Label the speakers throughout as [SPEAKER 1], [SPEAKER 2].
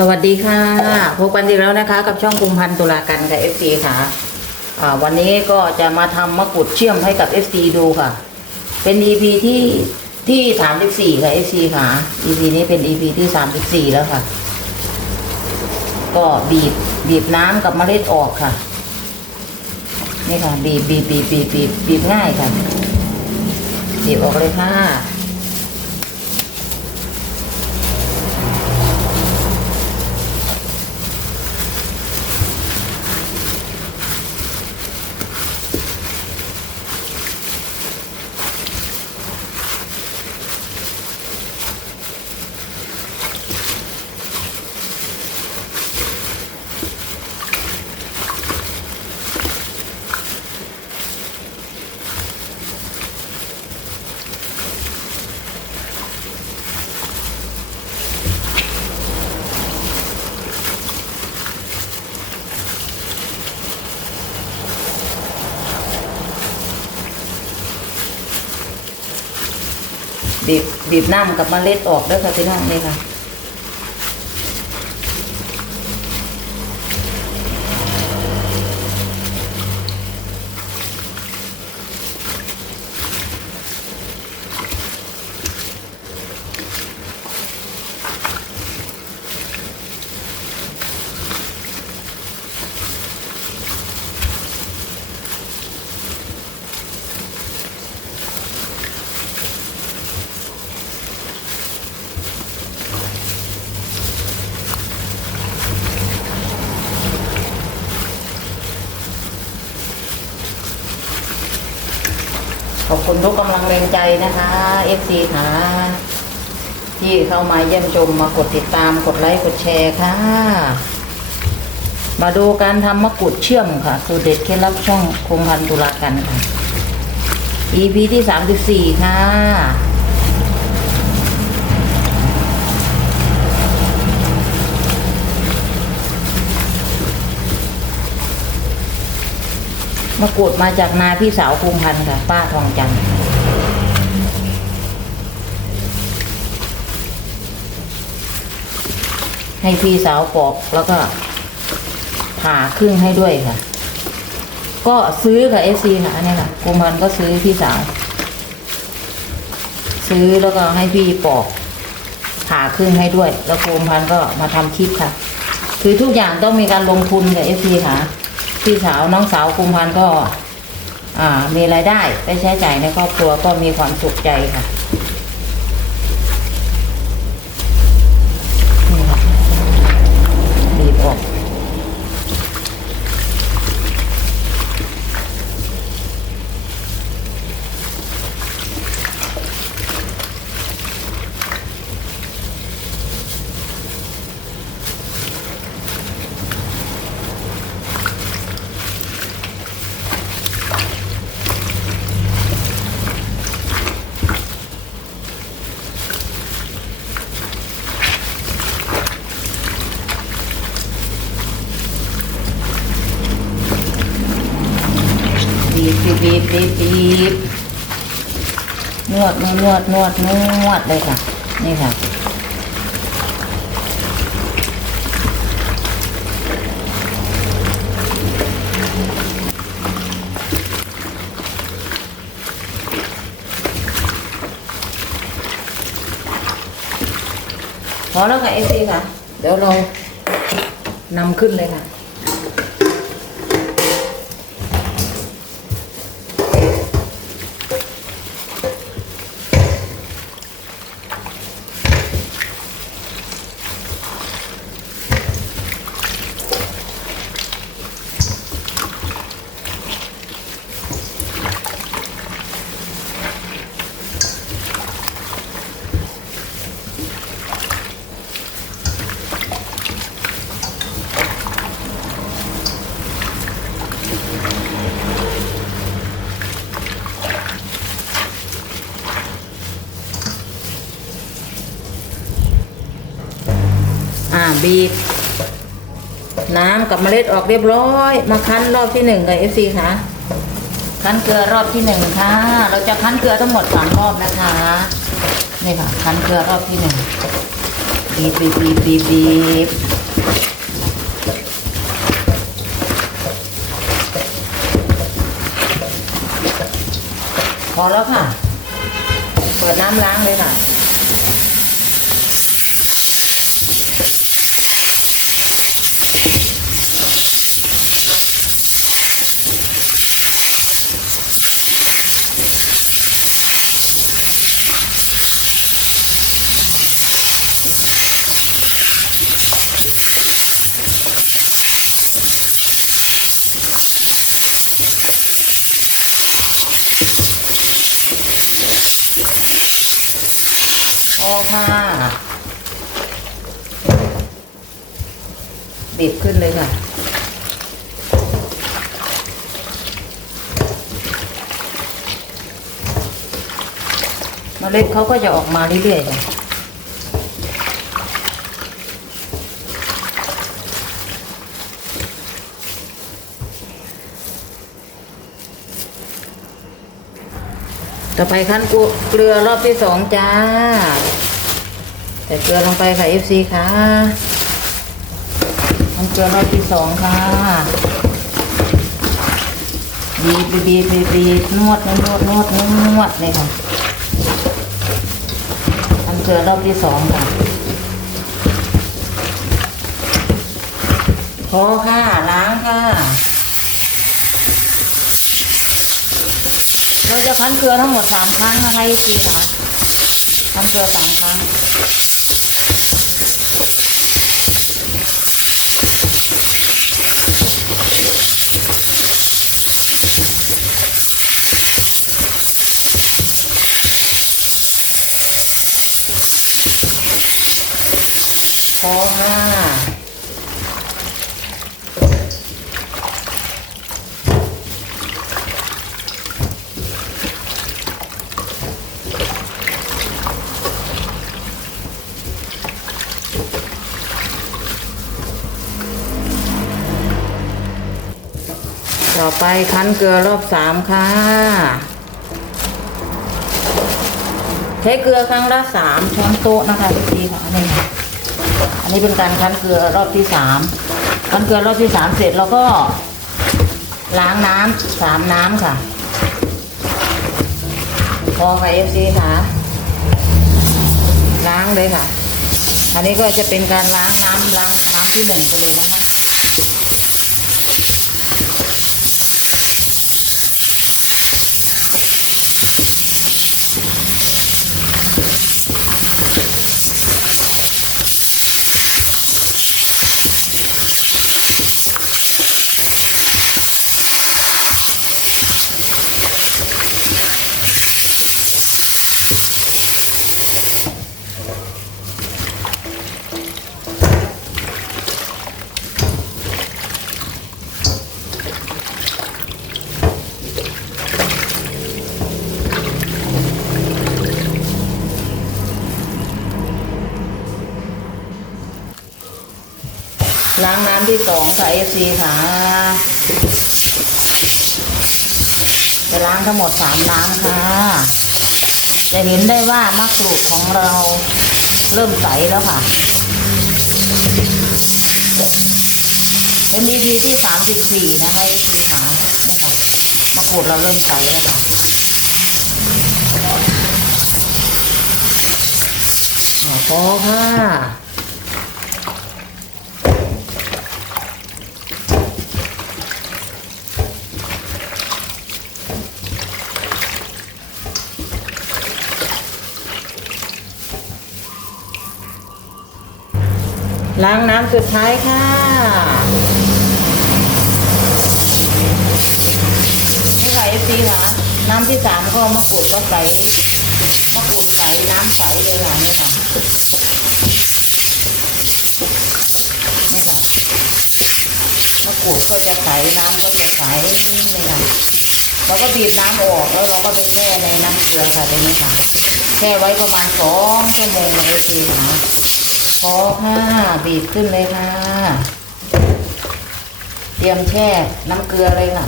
[SPEAKER 1] สวัสดีค่ะพบกันอีกแล้วนะคะ กับช่องกุมพันธ์ตุลากันค่ะ FC ค่ะอ่าวันนี้ก็จะมาทำมะกรูดเชื่อมให้กับ FC ดูค่ะ เป็น EP ที่ที่สามสิบสี่ค่ะ FC ค่ะ EP นี้เป็น EP ที่สามสิบสี่แล้วค่ะ ก็บีบบีบน้ำกับเมล็ดออกค่ะ นี่ค่ะ บีบบีบบีบบีบบีบบีบง่ายค่ะ บีบออกเลยค่ะ บีบบีบน้ำกับเมล็ดออกด้วยค่ะพี่น้องนี่ค่ะ ขอบคุณทุกกำลังแรงใจนะคะ FC ค่ะ ที่เข้ามาเยี่ยมชมมากดติดตามกดไลค์กดแชร์ค่ะ มาดูการทำมะกรูดเชื่อมค่ะ สูตรเด็ดเคล็ดลับช่องคงพันธุลากันค่ะ EP ที่สามสิบสี่ค่ะ มะกรูดมาจากนาพี่สาวคุงพันธ์ค่ะ ป้าทองจันทร์ให้พี่สาวปอกแล้วก็ผ่าครึ่งให้ด้วยค่ะ ก็ซื้อค่ะเอซีค่ะอันนี้ค่ะคุงพันธ์ก็ซื้อพี่สาว ซื้อแล้วก็ให้พี่ปอกผ่าครึ่งให้ด้วย แล้วคุงพันธ์ก็มาทำคลิปค่ะ คือทุกอย่างต้องมีการลงทุนกับเอซีค่ะ พี่สาวน้องสาวคุมพันธ์ก็มีรายได้ไปใช้จ่ายในครอบครัวก็มีความสุขใจค่ะ บีบบีบบีบบีบบีบนวดนวดนวดนวดนวดเลยค่ะ นี่ค่ะพอแล้วค่ะเอซีค่ะ เดี๋ยวเรานำขึ้นเลยค่ะ บีบน้ำกับเมล็ดออกเรียบร้อย มาคั้นรอบที่หนึ่งกับเอฟซีค่ะคั้นเกลือรอบที่หนึ่งค่ะ เราจะคั้นเกลือทั้งหมดสามรอบนะคะนี่ค่ะคั้นเกลือรอบที่หนึ่งบีบบีบบีบบีบบีบพอแล้วค่ะ เปิดน้ำล้างเลยค่ะ โอ้ค่ะ บีบขึ้นเลยค่ะมเมล็ดเขาก็จะออกมาเรื่อยๆเลยต่อไปขั้นกูเกลือรอบที่สองจ้า แต่เกลือลงไปค่ะ FC ค่ะ มันเกลือรอบที่สองค่ะ บีบบีบบีบบีบนวดนวดนวดนวดนวดเลยค่ะมันเกลือรอบที่สองค่ะ พอค่ะล้างค่ะ เราจะคั้นเกลือทั้งหมดสามครั้งนะคะ FC ค่ะคั้นเกลือสามครั้ง อค่ะต่อไปคั้นเกลือรอบสามค่ะ ใช้เกลือครั้งละสามช้อนโต๊ะนะคะพี่ค่ะนี่ค่ะ นนี้เป็นการคั้นเกลือรอบที่สามคั้นเกลือรอบที่สามเสร็จเราก็ล้างน้ำสามน้ำค่ะ พอค่ะเอฟซีค่ะ ล้างเลยค่ะ อันนี้ก็จะเป็นการล้างน้ำล้างน้ำที่หนึ่งไปเลยนะคะ ล้างน้ำที่สองค่ะเอซีค่ะ จะล้างทั้งหมดสามน้ำค่ะ จะเห็นได้ว่ามะกรูดของเราเริ่มใสแล้วค่ะ เป็น EP ที่สามสิบสี่นะคะเอซีค่ะนี่ค่ะมะกรูดเราเริ่มใสแล้วค่ะอ๋อพอค่ะ ล้างน้ำสุดท้ายค่ะ นี่ค่ะเอฟซีค่ะ น้ำที่สามก็มะกรูดก็ใสมะกรูดใสน้ำใสเลยค่ะนี่ค่ะนี่ค่ะมะกรูดก็จะใสน้ำก็จะใสนี่ค่ะเราก็บีบน้ำออกแล้วเราก็ไปแช่ในน้ำเกลือค่ะตรงนี้ค่ะแช่ไว้ประมาณสองชั่วโมงเอฟซีค่ะ พอค่ะบีบขึ้นเลยค่ะ เตรียมแช่น้ำเกลือเลยค่ะ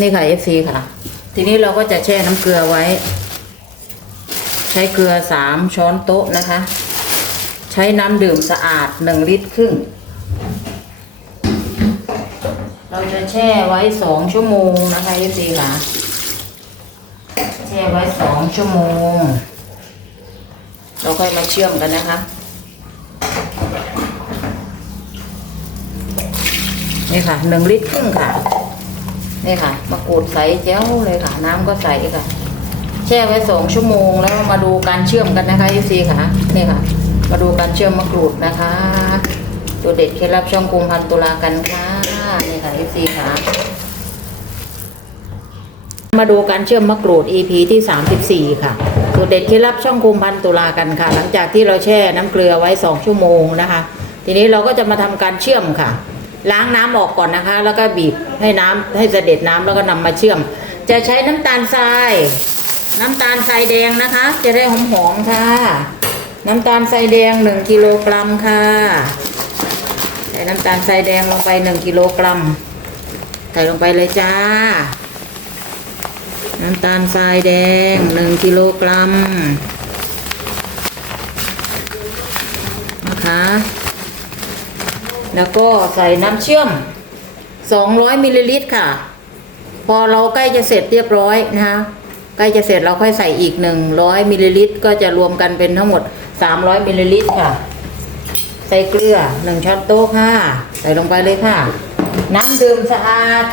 [SPEAKER 1] นี่ค่ะ FC ค่ะ ทีนี้เราก็จะแช่น้ำเกลือไว้ ใช้เกลือสามช้อนโต๊ะนะคะ ใช้น้ำดื่มสะอาดหนึ่งลิตรครึ่ง เราจะแช่ไว้สองชั่วโมงนะคะ FC ค่ะแช่ไว้สองชั่วโมง เราค่อยมาเชื่อมกันนะคะนี่ค่ะหนึ่งลิตรครึ่งค่ะ นี่ค่ะมะกรูดใสแจ้วเลยค่ะ น้ำก็ใสค่ะ แช่ไว้สองชั่วโมงแล้วมาดูการเชื่อมกันนะคะพี่ซีค่ะนี่ค่ะ มาดูการเชื่อมมะกรูดนะคะตัวเด็ดเคล็ดลับช่องกรุงพันตุลากันค่ะนี่ค่ะพี่ซีค่ะมาดูการเชื่อมมะกรูด EP ที่ 34 ค่ะสูตรเด็ดเคล็ดลับช่องคุมพันตุลากันค่ะ หลังจากที่เราแช่น้ำเกลือไว้ 2 ชั่วโมงนะคะ ทีนี้เราก็จะมาทำการเชื่อมค่ะ ล้างน้ำออกก่อนนะคะ แล้วก็บีบให้น้ำให้เสด็จน้ำแล้วก็นำมาเชื่อม จะใช้น้ำตาลทราย น้ำตาลทรายแดงนะคะ จะได้หอมๆค่ะ น้ำตาลทรายแดง1กิโลกรัมค่ะใส่น้ำตาลทรายแดงลงไป1กิโลกรัมใส่ลงไปเลยจ้า น้ำตาลทรายแดงหนึ่งกิโลกรัมนะคะ แล้วก็ใส่น้ำเชื่อม 200มิลลิลิตรค่ะ พอเราใกล้จะเสร็จเรียบร้อยนะคะใกล้จะเสร็จเราค่อยใส่อีก 100มิลลิลิตรก็จะรวมกันเป็นทั้งหมด 300มิลลิลิตรค่ะ ใส่เกลือ 1ช้อนโต๊ะค่ะ ใส่ลงไปเลยค่ะ น้ำดื่มสะอาด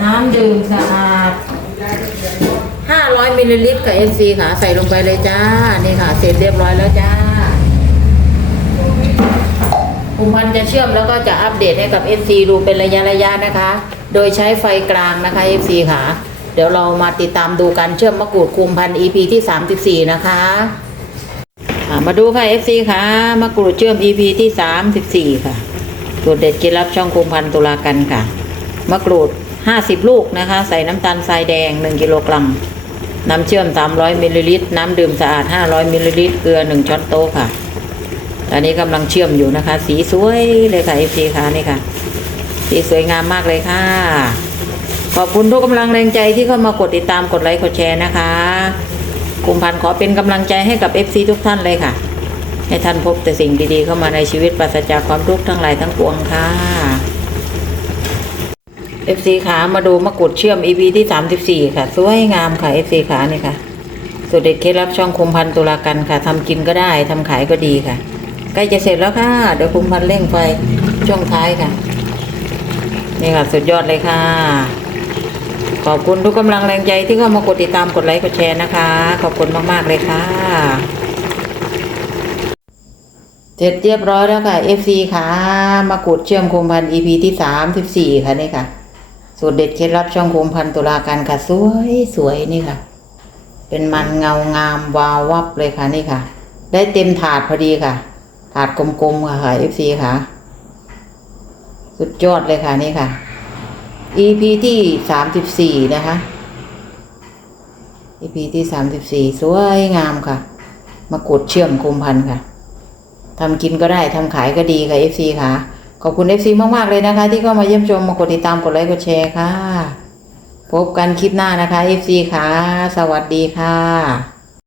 [SPEAKER 1] น้ำดื่มสะอาด500มิลลิลิตรกับ FC ค่ะ ใส่ลงไปเลยจ้า นี่ค่ะ เสร็จเรียบร้อยแล้วจ้า ภูมิพันธ์จะเชื่อมแล้วก็จะอัปเดตให้กับ FC ดูเป็นระยะระยะนะคะ โดยใช้ไฟกลางนะคะ FC ค่ะ เดี๋ยวเรามาติดตามดูการเชื่อมมะกรูดคุมพันธ์ EP ที่ 34 นะคะมาดูค่ะ FC ค่ะมะกรูดเชื่อม EP ที่ 34 ค่ะสูตรเด็ดเคล็ดลับช่องคุมพันธ์ตุลากันค่ะมะกรูด 50 ลูกนะคะ ใส่น้ำตาลทรายแดง 1 กิโลกรัมน้ำเชื่อม 300มิลลิลิตร น้ำดื่มสะอาด 500มิลลิลิตร เกลือ 1 ช้อนโต๊ะค่ะ อนนี้กำลังเชื่อมอยู่นะคะ สีสวยเลยค่ะ FC ค่ะนี่ค่ะ สีสวยงามมากเลยค่ะ ขอบคุณทุกกำลังแรงใจที่เข้ามากดติดตามกดไลค์กดแชร์นะคะกุมพันขอเป็นกำลังใจให้กับ FC ทุกท่านเลยค่ะให้ท่านพบแต่สิ่งดีๆเข้ามาในชีวิตปราศจากความทุกข์ทั้งหลายทั้งปวงค่ะ FC ขามาดูมะกรูดเชื่อม EP ที่ 34 ค่ะ สวยงามค่ะ FC ขานี่ค่ะสูตรเด็ดเคล็ดลับช่องคุมพันตุลากันค่ะทำกินก็ได้ทำขายก็ดีค่ะ ใกล้จะเสร็จแล้วค่ะ เดี๋ยวคุมพันเร่งไฟช่วงท้ายค่ะ นี่ค่ะสุดยอดเลยค่ะ ขอบคุณทุกกำลังแรงใจที่เข้ามากดติดตามกดไลค์กดแชร์นะคะ ขอบคุณมากๆเลยค่ะ เสร็จเรียบร้อยแล้วค่ะ FC ค่ะ มากดเชื่อมโคมพัน EP ที่สามสิบสี่ค่ะนี่ค่ะสูตรเด็ดเคล็ดลับช่องโคมพันตุลาการค่ะ สวยสวยนี่ค่ะ เป็นมันเงางามวาววับเลยค่ะนี่ค่ะ ได้เต็มถาดพอดีค่ะ ถาดกลมๆค่ะค่ะ FC ค่ะ สุดยอดเลยค่ะนี่ค่ะ EP ที่สามสิบสี่นะคะ EP ที่สามสิบสี่สวยงามค่ะ มากดเชื่อมโคมพันค่ะทำกินก็ได้ทำขายก็ดีค่ะ FC ค่ะ ขอบคุณ FC มาก ๆ เลยนะคะ ที่เข้ามาเยี่ยมชมมากดติดตามกดไลค์กดแชร์ค่ะ พบกันคลิปหน้านะคะ FC ค่ะ สวัสดีค่ะ